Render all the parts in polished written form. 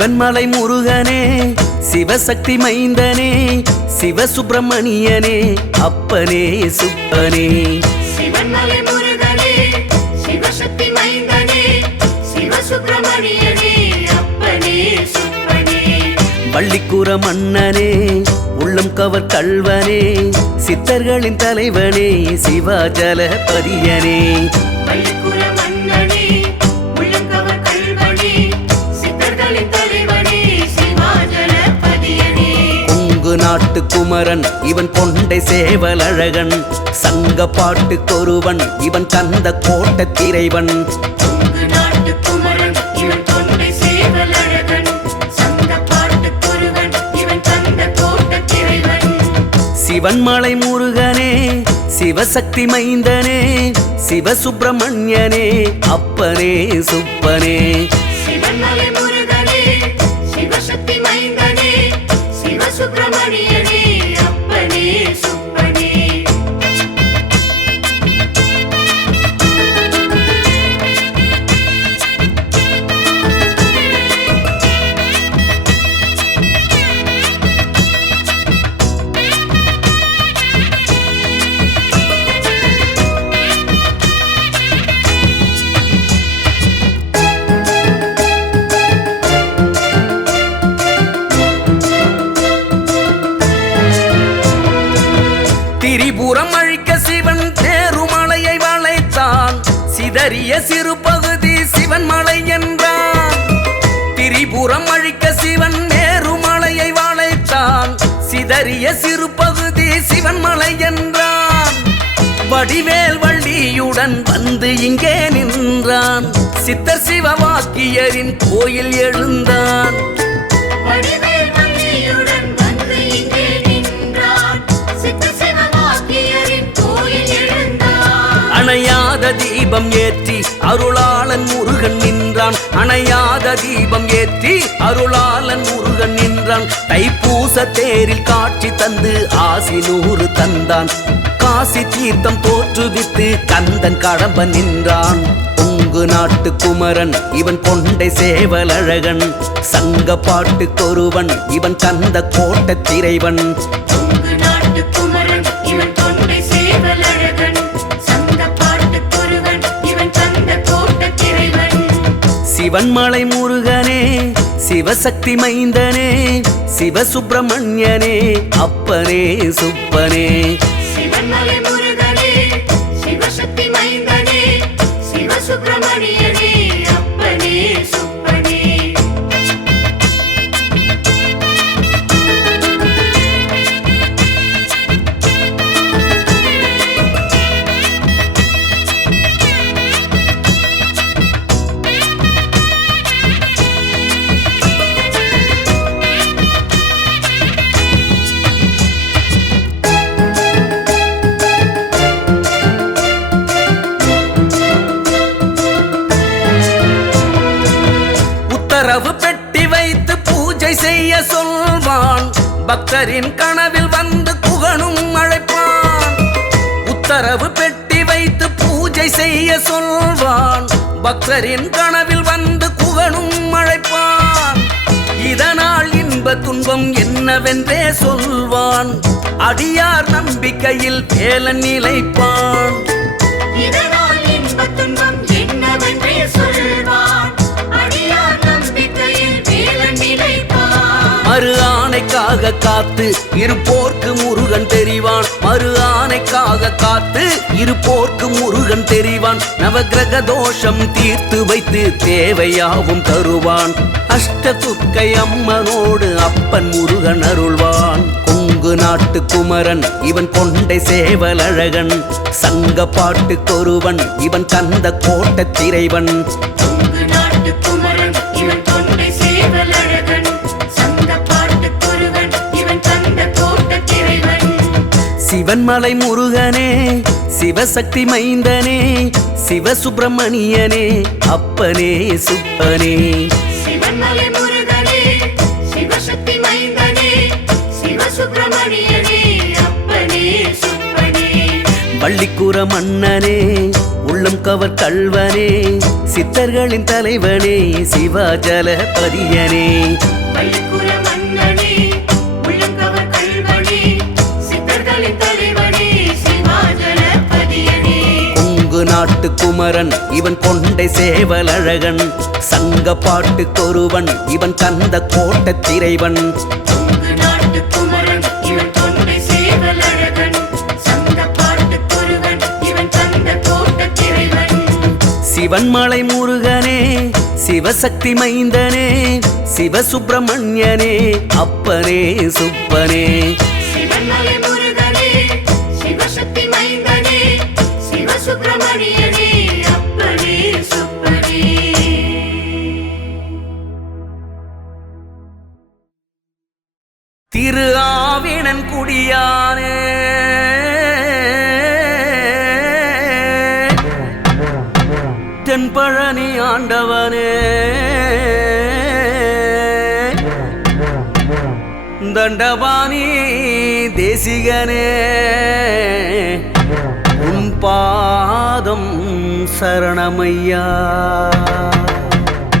சிவன்மலை முருகனே, சிவசக்தி மைந்தனே, சிவசுப்பிரமணியனே, அப்பனே சுப்பனே. சிவன்மலை முருகனே, சிவசக்தி மைந்தனே, சிவசுப்பிரமணியனே, அப்பனே சுப்பனே. பள்ளிக்கூற மன்னனே, உள்ளம் கவர் கல்வனே, சித்தர்களின் தலைவனே, சிவாஜலபதியனே. பள்ளிக்கூற மன்னனே, உள்ளம் கவர் கல்வனே, சித்தர்களின் தலைவனே, சிவாஜலபதியனே. கொங்கு நாட்டு குமரன் இவன் கொண்டை சேவலழகன், சங்க பாட்டுக்கொருவன் இவன் கந்த கோட்ட திரைவன். கொங்கு நாட்டு குமரன் இவன் கொண்டை சேவலழகன், சங்க பாட்டுக்கொருவன் இவன் கந்த கோட்ட திரைவன். சிவன்மலை முருகனே, சிவசக்தி மைந்தனே, சிவசுப்பிரமணியனே, அப்பனே சுப்பனே. சிவன்மலை முருகனே, சிவசக்தி மைந்தனே, சிவசுப்பிரமணியனே, அப்பனே சுப்பனே. திரிபுரம் அழிக்க சிவன் தேருமலையை வளைத்தான், சிதறிய சிறு பகுதி சிவன்மலை என்றான். திரிபுரம் அழிக்க சிவன் நேருமலையை வளைத்தான், சிதறிய சிறு பகுதி சிவன்மலை என்றான். வடிவேல் வள்ளியுடன் வந்து இங்கே நின்றான், சித்தர் சிவவாக்கியரின் கோயில் எழுந்தான். வடிவேல் வள்ளியுடன் வந்து இங்கே நின்றான், சித்தர் சிவவாக்கியரின் கோயில் எழுந்தான். அணையாத தீபம் ஏற்றி அருளாளன் முருகன் நின்றான், அணையாத தீபம் ஏற்றி அருளாளன் முருகன் நின்றான். தைப்பூச தேரில் காட்சி தந்து ஆசி 100 தந்தான், காசி தீர்த்தம் தோற்றுவித்து கந்தன் கடம்ப நின்றான். கொங்கு நாட்டு குமரன் இவன் கொண்டை சேவலழகன், சங்க பாட்டுக்கொருவன் இவன் கந்த கோட்ட திரைவன். கொங்கு நாட்டு குமரன் இவன் கொண்டை சேவலழகன், சங்க பாட்டுக்கொருவன் இவன் கந்த கோட்ட திரைவன். சிவன்மலை முருகனே, சிவசக்தி மைந்தனே, சிவசுப்பிரமணியனே, அப்பனே சுப்பனே. சிவன்மலை முருகனே, சிவசக்தி மைந்தனே, சிவசுப்பிரமணியனே, அப்பனே சுப்பனே. உத்தரவு பெட்டி வைத்து பூஜை செய்ய சொல்வான், பக்தரின் கனவில் வந்து குகனும் அழைப்பான். உத்தரவு பெட்டி வைத்து பூஜை செய்ய சொல்வான், பக்தரின் கனவில் வந்து குகனும் அழைப்பான். இதனால் இன்ப துன்பம் என்னவென்றே சொல்வான், அடியார் நம்பிக்கையில் வேலன் நிலைப்பான். இதனால் இன்பத் துன்பம் என்னவென்றே சொல்வான், அடியார் நம்பிக்கையில் வேலன் நிலைப்பான். மறு ஆணைக்காக காத்து இருப்போர்க்கு முருகன் தெரிவான், மறு ஆணைக்காக காத்து இருப்போர்க்கு முருகன் தெரிவான். நவக்கிரக தோஷம் தீர்த்து வைத்து தேவையாவும் தருவான், அஷ்ட துர்க்கை அம்மனோடு அப்பன் முருகன் அருள்வான். கொங்கு நாட்டு குமரன் இவன் கொண்டை சேவலழகன், சங்க பாட்டுக்கொருவன் இவன் கந்த கோட்ட திரைவன். கொங்கு நாட்டு குமரன் இவன் கொண்டை சேவலழகன், சங்க பாட்டுக்கொருவன் இவன் கந்த கோட்ட திரைவன். சிவன்மலை முருகனே, சிவசக்தி மைந்தனே, சிவசுப்பிரமணியனே, அப்பனே சுப்பனே. சிவன்மலை முருகனே, சிவசக்தி மைந்தனே, சிவசுப்பிரமணியனே, அப்பனே சுப்பனே. பள்ளிக்கூற மன்னனே, உள்ளம் கவர் கள்வனே சித்தர்களின் தலைவனே சிவாஜலபதியனே பள்ளிக்குற மன்னனே உள்ளங்கவர் கல்வனே சித்தர்களின் தலைவனே சிவாஜலபதியனே கொங்கு நாட்டு குமரன் இவன் கொண்டை சேவலழகன் சங்க பாட்டுக்கொருவன் இவன் கந்த கோட்டத் திரைவன் கொங்கு நாட்டு குமரன் இவன் தொண்டை சேவலழகன் சங்க பாட்டுக்கொருவன் இவன் தந்த கோட்டத் திரைவன் சிவன்மலை முருகனே சிவசக்தி மைந்தனே சிவசுப்பிரமணியனே அப்பனே சுப்பனே சிவன்மலை முருகனே சிவசக்தி மைந்தனே சிவசுப்பிரமணியனே அப்பனே சுப்பனே திரு ஆவினன் குடியானே தென்பழனி ஆண்டவனே தண்டபாணி தேசிகனே உன் பாதம் சரணமையா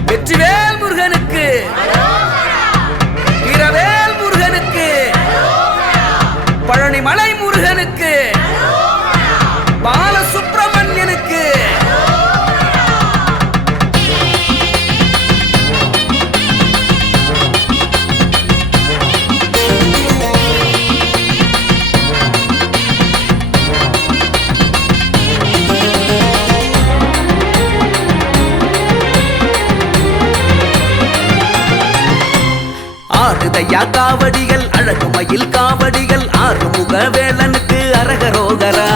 வெற்றிவேல் முருகனுக்கு வீரவேல் முருகனுக்கு பழனிமலை முருகனுக்கு பாலசுப்பிரமணியனுக்கு ஆடுதையா காவடிகள் அழகுமயில் காவடிகள் ஆறுமுக வேலனுக்கு அரகரோகரா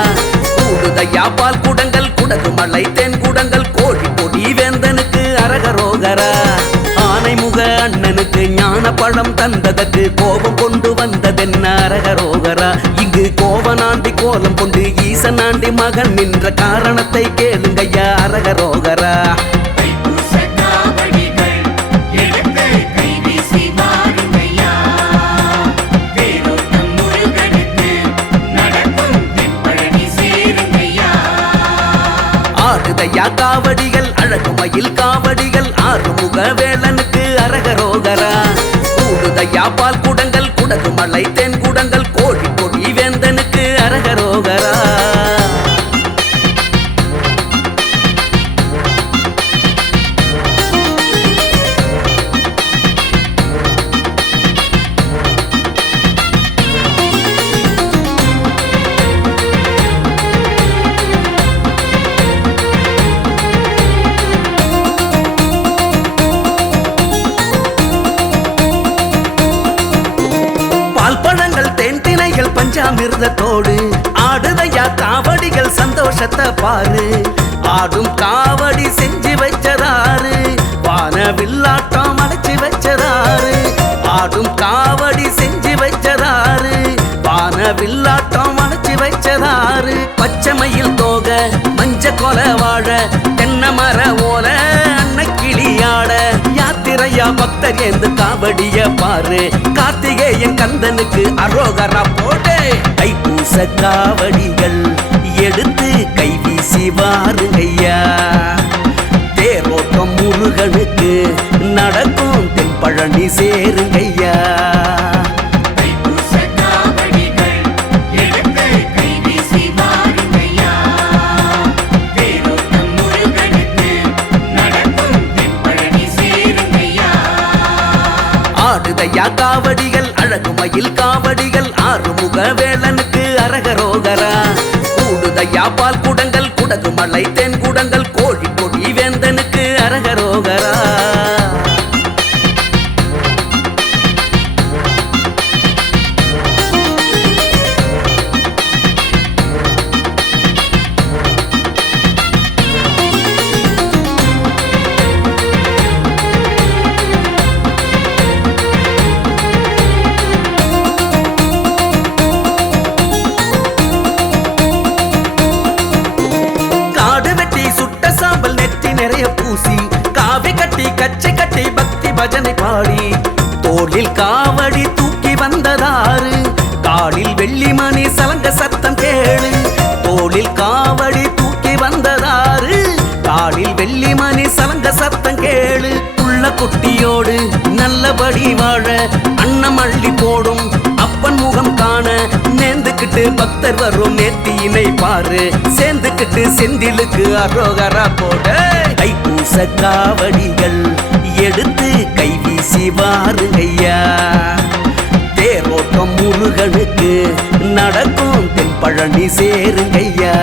கூடுதையா பால் குடங்கள் குடகு மலை தென் குடங்கள் கோழி கொடி வேந்தனுக்கு அரகரோகரா ஆனைமுக அண்ணனுக்கு ஞான பழம் தந்ததற்கு கோபம் கொண்டு வந்ததென்ன அரகரோகரா இங்கு கோவனாண்டி கோலம் கொண்டு ஈசனாண்டி மகன் நின்ற காரணத்தை கேளுங்கய்யா அரகரோகரா தைப்பூச காவடிகள் எடுத்து கைவீசி வாருங்கய்யா தேரோட்டம் முருகனுக்கு நடக்கும் தென்பழனி சேருங்கய்யா ஆடுதையா காவடிகள் அழகுமயில் காவடிகள் ஆறுமுக வேலனுக்கு அரகரோகரா கூடுதையா பால் குடங்கள் குடகு மலை தென் குடங்கள் கோழி கொடி வேந்தனுக்கு அரகரோகரா பஞ்சாமிர்தத்தோடு ஆடுதையா காவடிகள் சந்தோஷத்தை பாரு ஆடும் காவடி செஞ்சு வச்சதாரு வானவில்லாட்டம் அடைச்சு வச்சதாரு ஆடும் காவடி செஞ்சு வச்சதாரு வானவில்லாட்டம் அடைச்சு வச்சதாரு பச்சைமயில் தோக மஞ்ச கொலை வாழ தென்னை மர ஓல அன்னக்கிளியாட யாத்திரையா பக்தர் எந்த காவடிய பாரு கார்த்திகேயன் கந்தனுக்கு அரோகரா போட்டே தைப்பூச காவடிகள் எடுத்து கைவீசி வாருங்கய்யா தேரோட்டம் முருகனுக்கு நடக்கும் தென்பழனி சேருங்கய்யா தைப்பூச காவடிகள் எடுத்து கைவீசி வாருங்கய்யா தேரோட்டம் முருகனுக்கு நடக்கும் தென்பழனி சேருங்கய்யா ஆடுதையா காவடிகள் அழகுமயில் காவடிகள் ஆறுமுக வேலனுக்கு அரகரோகரா கூடுதையா பால் குடங்கள் குடகு மலை தென் குடங்கள் கோழி கொடி வேந்தனுக்கு அரகரோகரா நிறைய பூசி காவி கட்டி கச்சை கட்டி பக்தி பஜனை பாடி தோளில் காவடி தூக்கி வந்ததாரு காலில் வெள்ளி மணி சலங்க சத்தம் கேளு தோளில் காவடி தூக்கி வந்ததாரு தங்க சத்தம் கேளு புள்ள குட்டியோடு நல்லபடி வாழ அன்னம் அள்ளி போடும் அப்பன் முகம் காண நேர்ந்துக்கிட்டு பக்தர் வரும் நேர்த்தியினை பாரு சேர்ந்துக்கிட்டு செந்திலுக்கு அரோகரா போட தைப்பூச காவடிகள் எடுத்து கைவீசி வாருங்கய்யா தேரோட்டம் முருகனுக்கு நடக்கும் தென்பழனி சேருங்கய்யா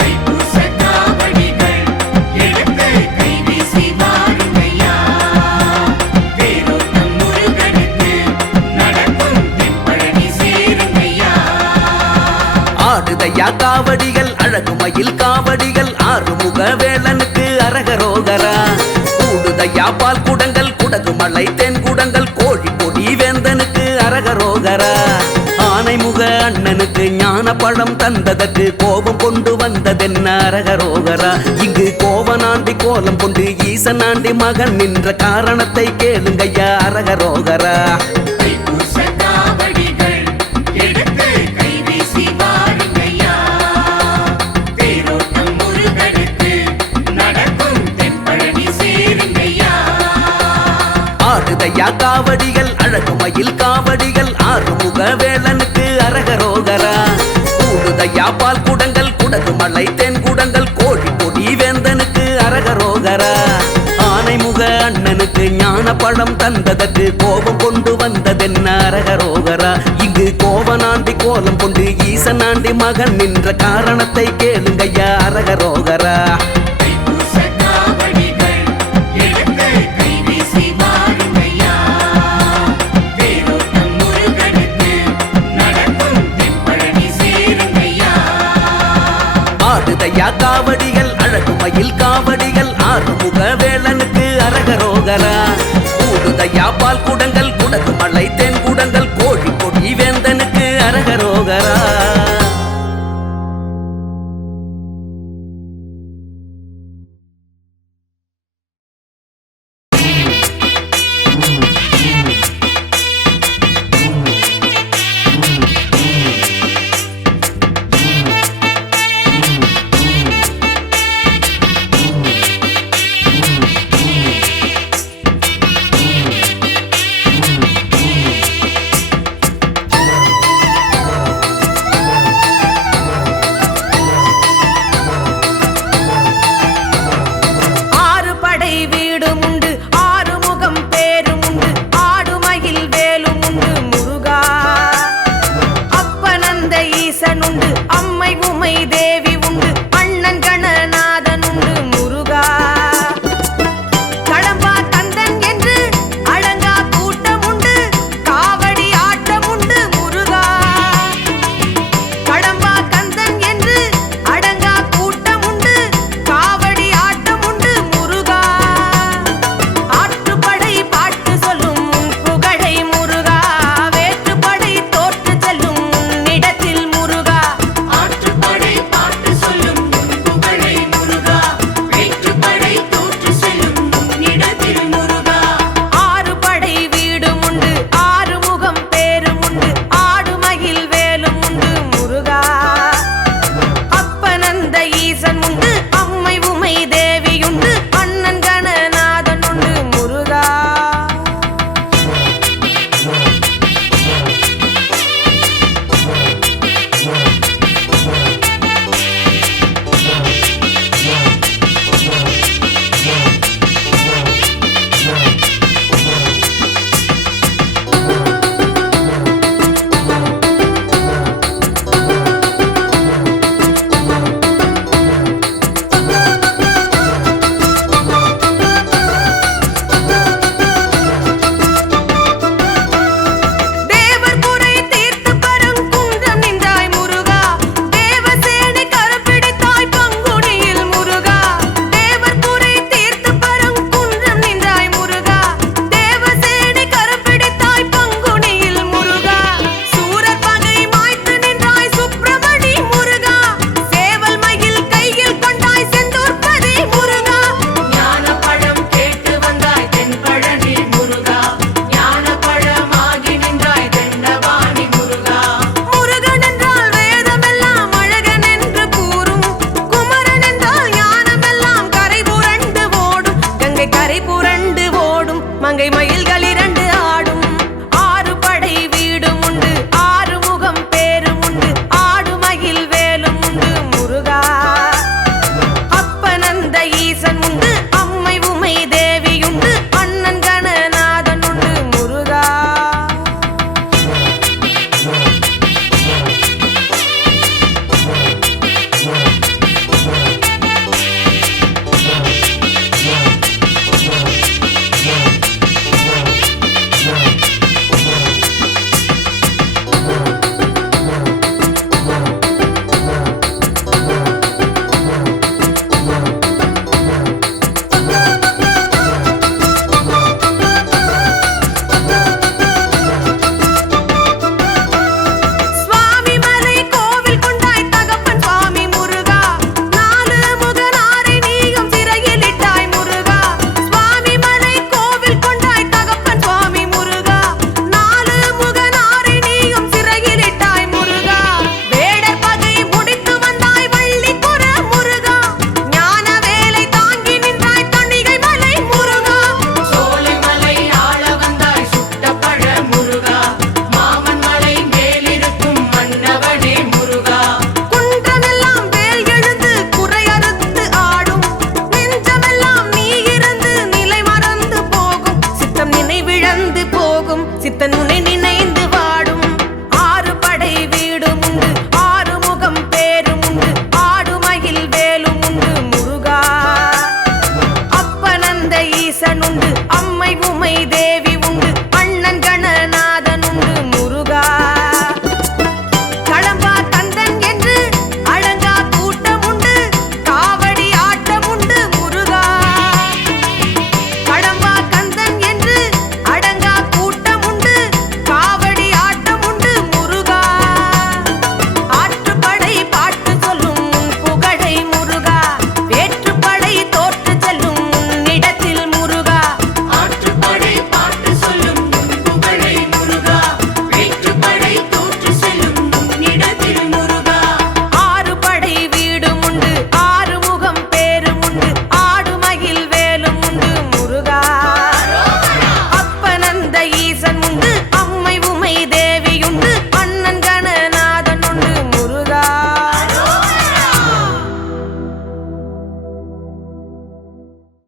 தைப்பூச காவடிகள் எடுத்து கைவீசி வாருங்கய்யா தேரோட்டம் முருகனுக்கு நடக்கும் தென்பழனி சேருங்கய்யா ஆடுதையா காவடிகள் அழகுமயில் காவடிகள் ஆறுமுக வேலனுக்கு அரகரோகரா கூடுதையா பால் குடங்கள் குடகு மலை தென் குடங்கள் கோழி கொடி வேந்தனுக்கு அரகரோகரா ஆனைமுக அண்ணனுக்கு ஞான பழம் தந்ததற்கு கோபம் கொண்டு வந்ததென்ன அரகரோகரா இங்கு கோவனாண்டி கோலம் கொண்டு ஈசனாண்டி மகன் நின்ற காரணத்தை கேளுங்கய்யா அரகரோகரா தைப்பூச காவடிகள் எடுத்து கைவீசி வாருங்கய்யா தேரோட்டம் முருகனுக்கு நடக்கும் தென்பழனி சேருங்கய்யா ஆடுதையா காவடிகள் அழகுமயில் காவடிகள் ஆறுமுக வேலனுக்கு அரகரோகரா கூடுதையா பால் குடங்கள் குடகு மலை தென் குடங்கள் கோழி கொடி வேந்தனுக்கு அரகரோகரா ஆனைமுக அண்ணனுக்கு ஞான பழம் தந்ததற்கு கோபம் கொண்டு வந்ததென்ன அரகரோகரா இங்கு கோவனாண்டி கோலம் கொண்டு ஈசனாண்டி மகன் நின்ற காரணத்தை கேளுங்கய்யா அரகரோகரா தைப்பூச காவடிகள் எடுத்து கைவீசி வாருங்கய்யா தேரோட்டம் முருகனுக்கு நடக்கும் தென்பழனி சேருங்கய்யா ஆடுதையா காவடிகள் அழகுமயில் காவடிகள் ஆறுமுக வேலனுக்கு அரகரோகரா கூடுதையா